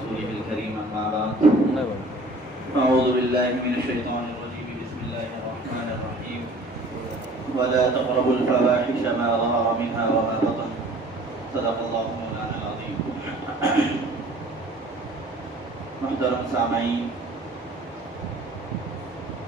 ورسوله الكريم أما بعد أعوذ بالله من الشيطان الرجيم بسم الله الرحمن الرحيم ولا تقربوا الفواحش ما ظهر منها وما بطن صدق الله مولانا العظيم. محترم سامعین،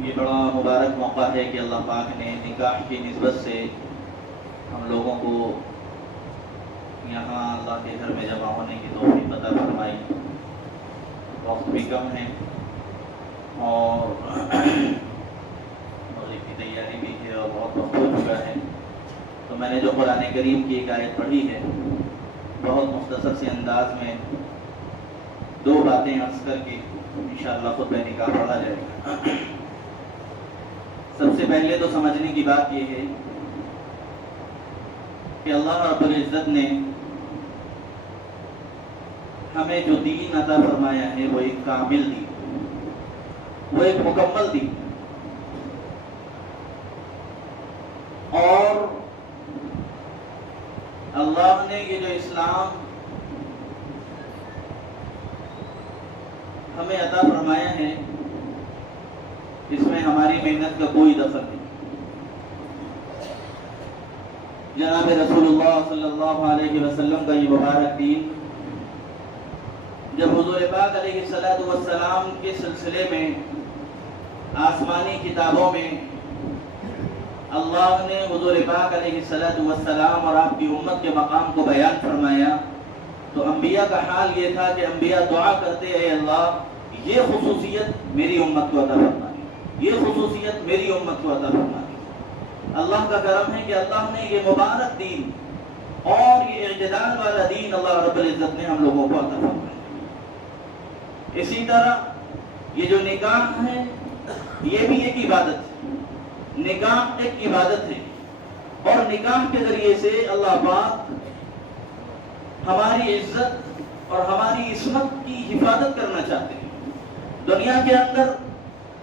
یہ بڑا مبارک موقع ہے کہ اللہ پاک نے نکاح کی نسبت سے ہم لوگوں کو یہاں اللہ کے گھر میں جمع ہونے کی توفیق عطا فرمائی. وقت بھی کم ہے اور مغرب کی تیاری بھی ہے اور بہت وقت ہو چکا ہے، تو میں نے جو قرآن کریم کی ایک آیت پڑھی ہے بہت مختصر سے انداز میں دو باتیں عرض کر کے انشاءاللہ خطبہ نکاح پڑھا جائے گا. سب سے پہلے تو سمجھنے کی بات یہ ہے کہ اللہ رب العزت نے ہمیں جو دین عطا فرمایا ہے وہ ایک کامل دین، وہ ایک مکمل دین، اور اللہ نے یہ جو اسلام ہمیں عطا فرمایا ہے اس میں ہماری محنت کا کوئی دخل نہیں. جناب رسول اللہ صلی اللہ علیہ وسلم کا یہ مبارک دین جب حضور پاک علیہ السلام کے سلسلے میں آسمانی کتابوں میں اللہ نے حضور پاک علیہ السلام اور آپ کی امت کے مقام کو بیان فرمایا تو انبیاء کا حال یہ تھا کہ انبیاء دعا کرتے اے اللہ یہ خصوصیت میری امت کو عطا فرما، یہ خصوصیت میری امت کو عطا فرما. اللہ کا کرم ہے کہ اللہ نے یہ مبارک دین اور یہ اعتدال والا دین اللہ رب العزت نے ہم لوگوں کو عطا فرمایا. اسی طرح یہ جو نکاح ہے یہ بھی ایک عبادت ہے. نکاح ایک عبادت ہے اور نکاح کے ذریعے سے اللہ پاک ہماری عزت اور ہماری عصمت کی حفاظت کرنا چاہتے ہیں. دنیا کے اندر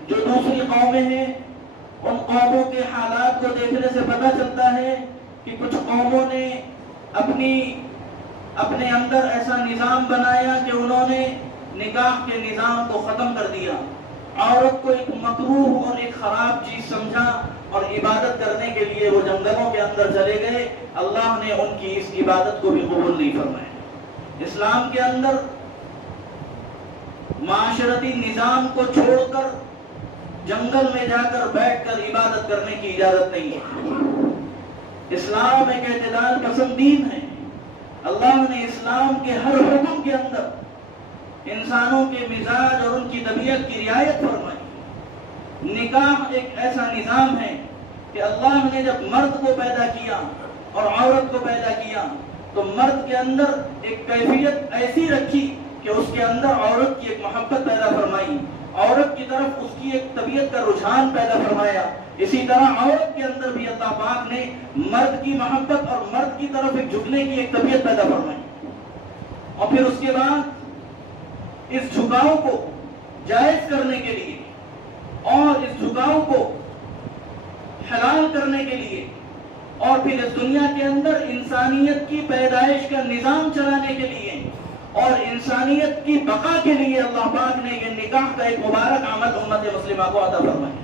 جو دوسری قومیں ہیں ان قوموں کے حالات کو دیکھنے سے پتہ چلتا ہے کہ کچھ قوموں نے اپنے اندر ایسا نظام بنایا کہ انہوں نے نکاح کے نظام کو ختم کر دیا. عورت کو ایک مکروہ اور ایک خراب چیز سمجھا اور عبادت کرنے کے لیے وہ جنگلوں کے اندر چلے گئے. اللہ نے ان کی اس عبادت کو بھی قبول نہیں فرمایا. اسلام کے اندر معاشرتی نظام کو چھوڑ کر جنگل میں جا کر بیٹھ کر عبادت کرنے کی اجازت نہیں ہے. اسلام ایک اعتدال پسند دین ہے. اللہ نے اسلام کے ہر حکم کے اندر انسانوں کے مزاج اور ان کی طبیعت کی رعایت فرمائی. نکاح ایک ایسا نظام ہے کہ اللہ نے جب مرد کو پیدا کیا اور عورت کو پیدا کیا تو مرد کے اندر ایک کیفیت ایسی رکھی کہ اس کے اندر عورت کی ایک محبت پیدا فرمائی، عورت کی طرف اس کی ایک طبیعت کا رجحان پیدا فرمایا. اسی طرح عورت کے اندر بھی اللہ پاک نے مرد کی محبت اور مرد کی طرف ایک جھکنے کی ایک طبیعت پیدا فرمائی. اور پھر اس کے بعد اس جھکاؤ کو جائز کرنے کے لیے اور اس جھکاؤ کو حلال کرنے کے لیے اور پھر اس دنیا کے اندر انسانیت کی پیدائش کا نظام چلانے کے لیے اور انسانیت کی بقا کے لیے اللہ پاک نے یہ نکاح کا ایک مبارک عمل امت مسلمہ کو عطا فرمایا.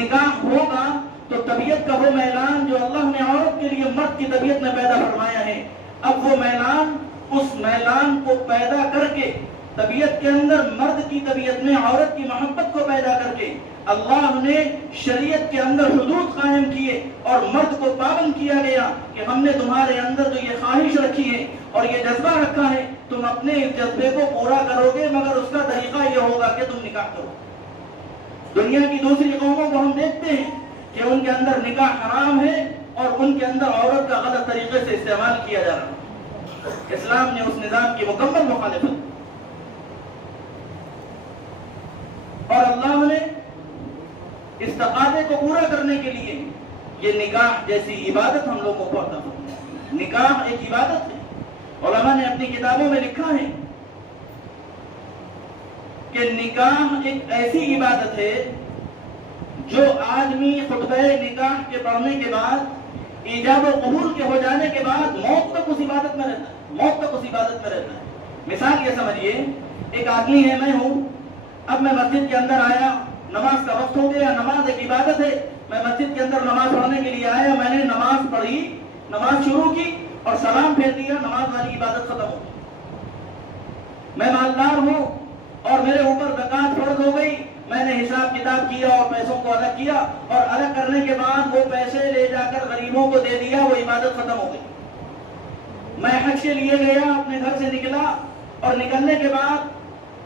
نکاح ہوگا تو طبیعت کا وہ میلان جو اللہ نے عورت کے لیے مرد کی طبیعت میں پیدا فرمایا ہے، اب وہ میلان اس میلان کو پیدا کر کے طبیعت کے اندر مرد کی طبیعت میں عورت کی محبت کو پیدا کر کے اللہ نے شریعت کے اندر حدود قائم کیے اور مرد کو پابند کیا گیا کہ ہم نے تمہارے اندر جو یہ خواہش رکھی ہے اور یہ جذبہ رکھا ہے تم اپنے اس جذبے کو پورا کرو گے، مگر اس کا طریقہ یہ ہوگا کہ تم نکاح کرو. دنیا کی دوسری قوموں کو ہم دیکھتے ہیں کہ ان کے اندر نکاح حرام ہے اور ان کے اندر عورت کا غلط طریقے سے استعمال کیا جا رہا ہے. اسلام نے اس نظام کی مکمل مخالفت اور اللہ نے اس تقاضے کو پورا کرنے کے لیے یہ نکاح جیسی عبادت ہم لوگوں کو عطا فرمائی. نکاح ایک عبادت ہے. علماء نے اپنی کتابوں میں لکھا ہے کہ نکاح ایک ایسی عبادت ہے جو آدمی خطبہ نکاح کے پڑھنے کے بعد ایجاب و قبول کے ہو جانے کے بعد موت تک اس عبادت میں رہتا ہے. موت تک اس عبادت میں رہتا ہے. مثال یہ سمجھیے، ایک آدمی ہے، میں ہوں، اب میں مسجد کے اندر آیا، نماز کا وقت ہو گیا، نماز ایک عبادت ہے، میں مسجد کے اندر نماز پڑھنے کے لیے آیا، میں نے نماز پڑھی، نماز شروع کی اور سلام پھیر دیا، نماز والی عبادت ختم ہو گئی۔ میں مالدار ہوں اور میرے اوپر زکوٰۃ فرض ہو گئی، میں نے حساب کتاب کیا اور پیسوں کو الگ کیا، اور الگ کرنے کے بعد وہ پیسے لے جا کر غریبوں کو دے دیا، وہ عبادت ختم ہو گئی۔ میں حج کے لیے گیا، اپنے گھر سے نکلا، اور نکلنے کے بعد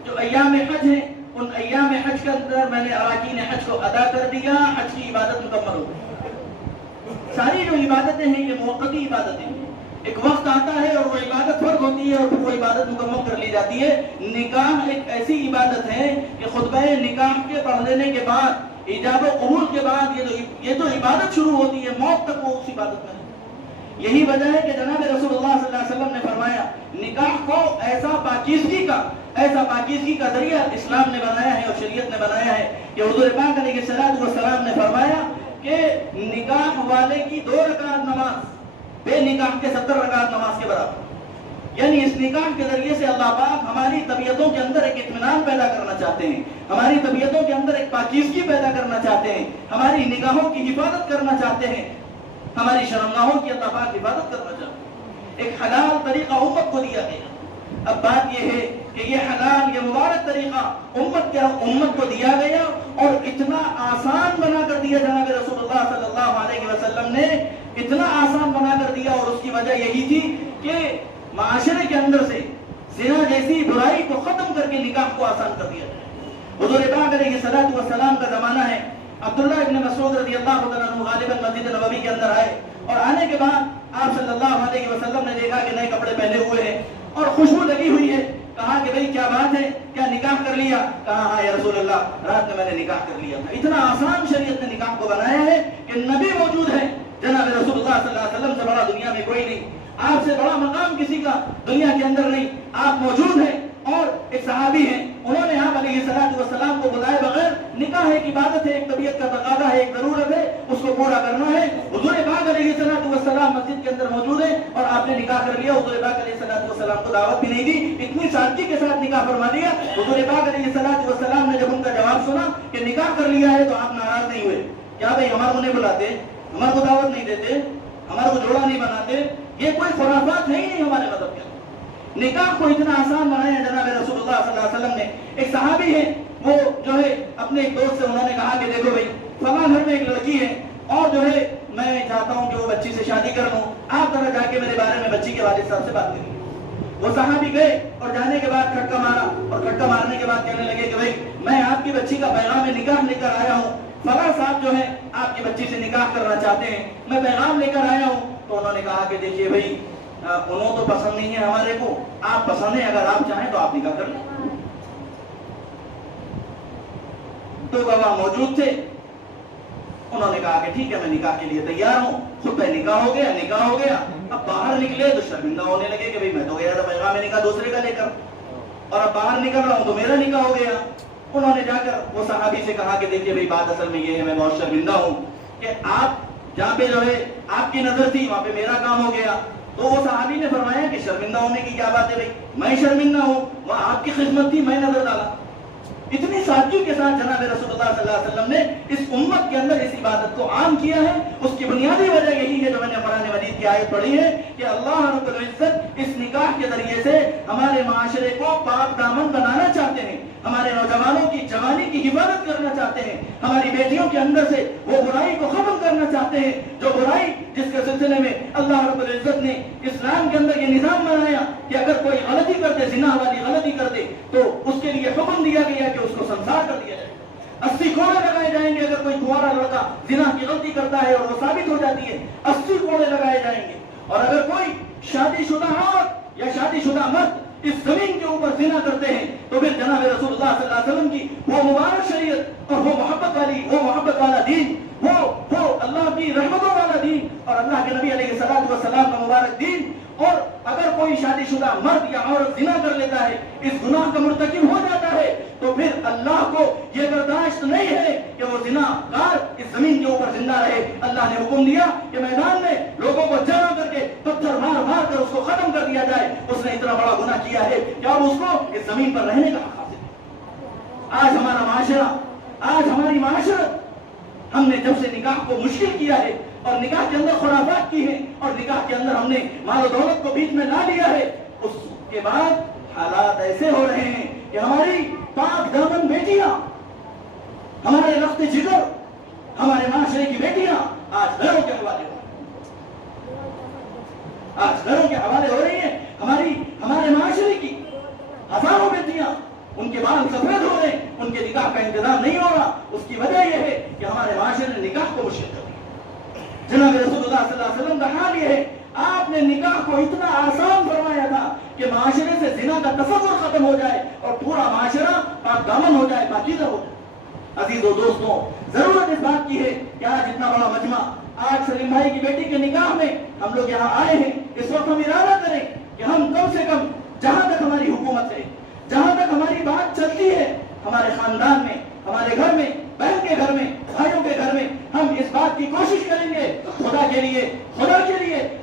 جو ایام حج ہیں ان ایام حج کے اندر میں نے اراکین حج کو ادا کر دیا، حج کی عبادت مکمل ہو گئی۔ ساری جو عبادتیں ہیں یہ موقتی عبادتیں ہیں، ایک وقت آتا ہے اور وہ عبادت فرض ہوتی ہے اور پھر وہ عبادت مکمل کر لی جاتی ہے۔ نکاح ایک ایسی عبادت ہے کہ خطبہ نکاح کے پڑھ لینے کے بعد، ایجاب و قبول کے بعد یہ جو عبادت شروع ہوتی ہے، موت تک وہ اس عبادت میں ہے۔ یہی وجہ ہے کہ جناب رسول اللہ صلی اللہ علیہ وسلم نے فرمایا، نکاح کو ایسا پاکیزگی کا ذریعہ اسلام نے بنایا ہے اور شریعت نے بنایا ہے کہ حضور پاک علیہ السلام نے فرمایا کہ نکاح والے کی 2 رکعت نماز بے نکاح کے 70 رکعت نماز کے برابر۔ یعنی اس نکاح کے ذریعے سے اللہ پاک ہماری طبیعتوں کے اندر ایک اطمینان پیدا کرنا چاہتے ہیں، ہماری طبیعتوں کے اندر ایک پاکیزگی پیدا کرنا چاہتے ہیں، ہماری نگاہوں کی حفاظت کرنا چاہتے ہیں، ہماری شرمگاہوں کی اللہ پاک حفاظت کرنا چاہتے ہیں۔ ایک حلال طریقہ امت کو دیا گیا۔ اب بات یہ ہے کہ یہ حلال، یہ مبارک طریقہ امت کو دیا گیا اور اتنا آسان بنا کر دیا جناب رسول اللہ صلی اللہ علیہ وسلم نے، اتنا آسان بنا کر دیا، اور اس کی وجہ یہی تھی کہ معاشرے کے اندر سے زنا جیسی برائی کو ختم کر کے نکاح کو آسان کر دیا جائے۔ حضور پاک علیہ السلام کا زمانہ ہے، عبداللہ ابن مسعود رضی اللہ عنہ غالباً مسجد نبوی کے اندر آئے، اور آنے کے بعد آپ صلی اللہ علیہ وسلم نے دیکھا کہ نئے کپڑے پہنے ہوئے ہیں اور خوشبو لگی ہوئی ہے۔ کہا کہ بھئی کیا بات ہے، کیا نکاح کر لیا؟ کہا ہاں یا رسول اللہ، رات میں میں نے نکاح کر لیا تھا۔ اتنا آسان شریعت نے نکاح کو بنایا ہے کہ نبی موجود ہے، جناب رسول اللہ صلی اللہ علیہ وسلم سے بڑا دنیا میں کوئی نہیں، آپ سے بڑا مقام کسی کا دنیا کے اندر نہیں، آپ موجود ہیں، اور ایک صحابی ہیں، انہوں نے آپ علیہ السلام کو بتائے بغیر، نکاح ایک عبادت ہے، ایک طبیعت کا تقاضا ہے، ایک ضرورت ہے، اس کو پورا کرنا ہے۔ حضور پاک علیہ السلام مسجد کے اندر موجود ہے اور آپ نے نکاح کر لیا۔ حضور پاک علیہ السلام کو دعوت بھی نہیں دی، اتنی سادگی کے ساتھ نکاح فرما دیا۔ حضور پاک علیہ السلام نے جب ان کا جواب سنا کہ نکاح کر لیا ہے تو آپ ناراض نہیں ہوئے، کیا بھائی ہمارے کو نہیں بلاتے، ہمارے کو دعوت نہیں دیتے، ہمارے کو جوڑا نہیں بناتے؟ یہ کوئی خرافات ہے ہی نہیں ہمارے مذہب کے۔ نکاح کو اتنا آسان بنایا جناب رسول اللہ صلی اللہ علیہ وسلم نے۔ ایک صحابی ہے، وہ جو ہے اپنے ایک دوست سے انہوں نے کہا کہ دیکھو بھائی فلاں گھر میں ایک لڑکی ہے اور جو ہے میں چاہتا ہوں کہ وہ بچی سے شادی کر لوں، آپ ذرا جا کے میرے بارے میں بچی کے والد صاحب سے بات کریے۔ وہ صحابی گئے اور جانے کے بعد کھٹکا مارا، اور کھٹکا مارنے کے بعد کہنے لگے کہ بھائی میں آپ کی بچی کا پیغام نکاح لے کر آیا ہوں، فلاں صاحب جو ہے آپ کی بچی سے نکاح کرنا چاہتے ہیں، میں پیغام لے کر آیا ہوں۔ تو انہوں نے کہا کہ دیکھیے بھائی انہوں تو پسند نہیں ہے ہمارے کو، آپ پسند ہیں، اگر آپ چاہیں تو آپ نکاح کر لیں۔ تو گواہ موجود تھے، انہوں نے کہا کہ ٹھیک ہے میں نکاح کے لیے تیار ہوں۔ خطبہ نکاح ہو گیا۔ اب باہر نکلے تو شرمندہ ہونے لگے کہ بھئی میں تو گیا تھا پیغام نکاح دوسرے کا لے کر، اور اب باہر نکل رہا ہوں تو میرا نکاح ہو گیا۔ انہوں نے جا کر وہ صحابی سے کہا کہ دیکھیے بھئی بات اصل میں یہ ہے، میں بہت شرمندہ ہوں کہ آپ جہاں پہ جو ہے آپ کی نظر تھی وہاں پہ میرا کام ہو گیا۔ تو وہ صحابی نے فرمایا کہ شرمندہ ہونے کی کیا بات ہے بھائی، میں شرمندہ ہوں، وہاں آپ کی خدمت تھی، میں نظر ڈالا۔ اتنی سادگی کے ساتھ جناب رسول اللہ صلی اللہ علیہ وسلم نے اس امت کے اندر اس عبادت کو عام کیا ہے۔ اس کی بنیادی وجہ یہی ہے جو میں نے قرآن مجید کی آیت پڑھی ہے کہ اللہ رب العزت اس نکاح کے ذریعے سے ہمارے معاشرے کو پاک دامن بنانا چاہتے ہیں، ہمارے نوجوانوں کی جوانی کی حفاظت کرنا چاہتے ہیں، ہماری بیٹیوں کے اندر سے وہ برائی کو ختم کرنا چاہتے ہیں، جو برائی جس کے سلسلے میں اللہ رب العزت نے اسلام کے اندر یہ نظام بنایا کہ اگر کوئی غلطی کر دے، زنا والی غلطی کر دے، تو اس کے لیے حکم دیا گیا کہ اس کو سنسار کر دیا جائے، 80 کوڑے لگائے جائیں گے۔ اگر کوئی کنوارا لڑکا زنا کی غلطی کرتا ہے اور وہ ثابت ہو جاتی ہے، 80 کوڑے لگائے جائیں گے۔ اور اگر کوئی شادی شدہ عورت یا شادی شدہ مرد اس زمین کے اوپر زنا کرتے ہیں تو پھر جناب رسول اللہ صلی اللہ علیہ وسلم کی وہ مبارک شریعت اور وہ محبت والا دین، وہ اللہ کی رحمتوں والا دین اور اللہ کے نبی علیہ السلام کا مبارک دین اور اگر کوئی شادی شدہ مرد یا عورت زنا کر لیتا ہے، اس گناہ کا مرتکب ہو جاتا ہے، تو پھر اللہ کو یہ برداشت نہیں ہے کہ وہ زنا کار اس زمین کے اوپر زندہ رہے۔ اللہ نے حکم دیا کہ میدان میں لوگوں کو جمع کر کے پتھر مار مار کر اس کو ختم کر دیا جائے۔ اس نے اتنا بڑا گناہ کیا ہے کہ اب اس کو اس زمین پر رہنے کا حق حاصل ہے۔ آج ہمارا معاشرہ، آج ہماری معاشرت، ہم نے جب سے نکاح کو مشکل کیا ہے اور نکاح کے اندر خرافات کی ہیں اور نکاح کے اندر ہم نے مال و دولت کو بیچ میں لا لیا ہے، اس کے بعد حالات ایسے ہو رہے ہیں کہ ہماری پاک دامن بیٹیاں، ہمارے رخت جگر، ہمارے معاشرے کی بیٹیاں آج گھروں کے حوالے ہو رہی ہیں، آج گھروں کے حوالے ہو رہی ہیں۔ ہمارے معاشرے کی ہزاروں بیٹیاں، ان کے بال سفید ہو رہے ہیں، ان کے نکاح کا انتظام نہیں ہو رہا۔ اس کی وجہ یہ ہے کہ ہمارے معاشرے نے نکاح کو مشکل کر دیا۔ جناب رسول اللہ صلی اللہ علیہ وسلم کا حال یہ ہے، آپ نے نکاح کو اتنا آسان فرمایا تھا کہ معاشرے سے زنا کا تصور ختم ہو جائے اور پورا معاشرہ پاک دامن ہو جائے، پاکیزہ ہو جائے۔ عزیز و دوستوں، ضرورت اس بات کی ہے کہ آج اتنا بڑا مجمع، آج سلیم بھائی کی بیٹی کے نکاح میں ہم لوگ یہاں آئے ہیں۔ اس وقت ہم ارادہ کریں کہ ہم کم سے کم، جہاں تک ہماری حکومت ہے، جہاں تک ہماری بات چلتی ہے، ہمارے خاندان میں، ہمارے گھر میں، بہن کے گھر میں، بھائیوں کے گھر میں، ہم اس بات کی کوشش کریں گے خدا کے لیے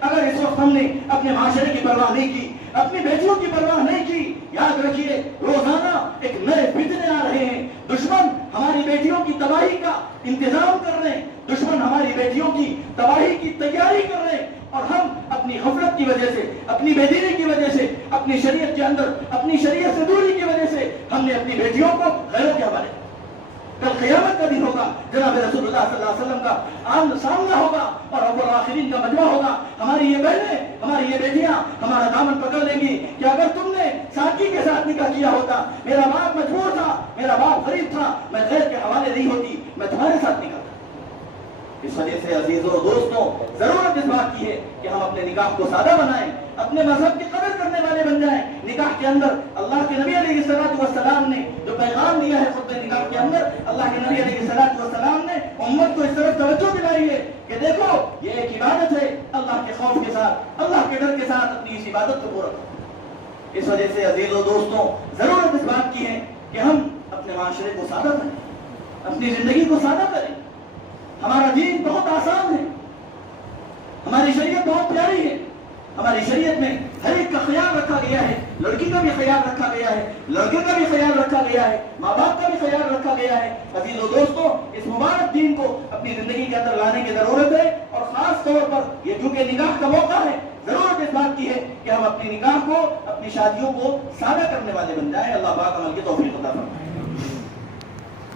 اگر اس وقت ہم نے اپنے معاشرے کی پرواہ نہیں کی، اپنی بیٹیوں کی پرواہ نہیں کی، یاد رکھیے روزانہ ایک نئے فتنے آ رہے ہیں۔ دشمن ہماری بیٹیوں کی تباہی کا انتظام کر رہے ہیں، دشمن ہماری بیٹیوں کی تباہی کی تیاری کر رہے ہیں، اور ہم اپنی غفلت کی وجہ سے، اپنی بے دینی کی وجہ سے، اپنی شریعت کے اندر اپنی شریعت سے دوری کی وجہ سے ہم نے اپنی بیٹیوں کو غیروں کے حوالے۔ کل قیامت کا دن ہوگا، جناب رسول اللہ صلی اللہ علیہ وسلم کا سامنا ہوگا اور اول آخرین کا مجمع ہوگا۔ ہماری یہ بہنیں، ہماری یہ بیٹیاں ہمارا دامن پکڑ لیں گی کہ اگر تم نے ساتھی کے ساتھ نکاح کیا ہوتا، میرا باپ مجبور تھا، میرا باپ غریب تھا، میں غیر کے حوالے نہیں ہوتی، میں تمہارے ساتھ نکاح کرتا۔ اس وجہ سے عزیزوں دوستوں، ضرورت اس بات کی ہے کہ ہم اپنے نکاح کو سادہ بنائیں، اپنے مذہب کی قدر کرنے والے بن جائیں۔ نکاح کے اندر اللہ کے نبی علیہ السلام نے جو پیغام دیا ہے خطبہ نکاح کے اندر، اللہ کے نبی علیہ السلام نے امت کو اس طرف توجہ دلائی ہے کہ دیکھو یہ ایک عبادت ہے، اللہ کے خوف کے ساتھ، اللہ کے ڈر کے ساتھ اپنی اس عبادت کو پورا کرو۔ اس وجہ سے عزیزوں دوستوں، ضرورت اس بات کی ہے کہ ہم اپنے معاشرے کو سادہ کریں، اپنی زندگی کو سادہ کریں۔ ہمارا دین بہت آسان ہے، ہماری شریعت بہت پیاری ہے، ہماری شریعت میں ہر ایک کا خیال رکھا گیا ہے، لڑکی کا بھی خیال رکھا گیا ہے، لڑکے کا بھی خیال رکھا گیا ہے، ماں باپ کا بھی خیال رکھا گیا ہے۔ عزیز و دوستوں، اس مبارک دین کو اپنی زندگی کے اندر لانے کی ضرورت ہے، اور خاص طور پر یہ چونکہ نکاح کا موقع ہے، ضرورت اس بات کی ہے کہ ہم اپنی نکاح کو، اپنی شادیوں کو سادہ کرنے والے بن جائیں۔ اللہ پاک عمل کی توفیق عطا فرمائے۔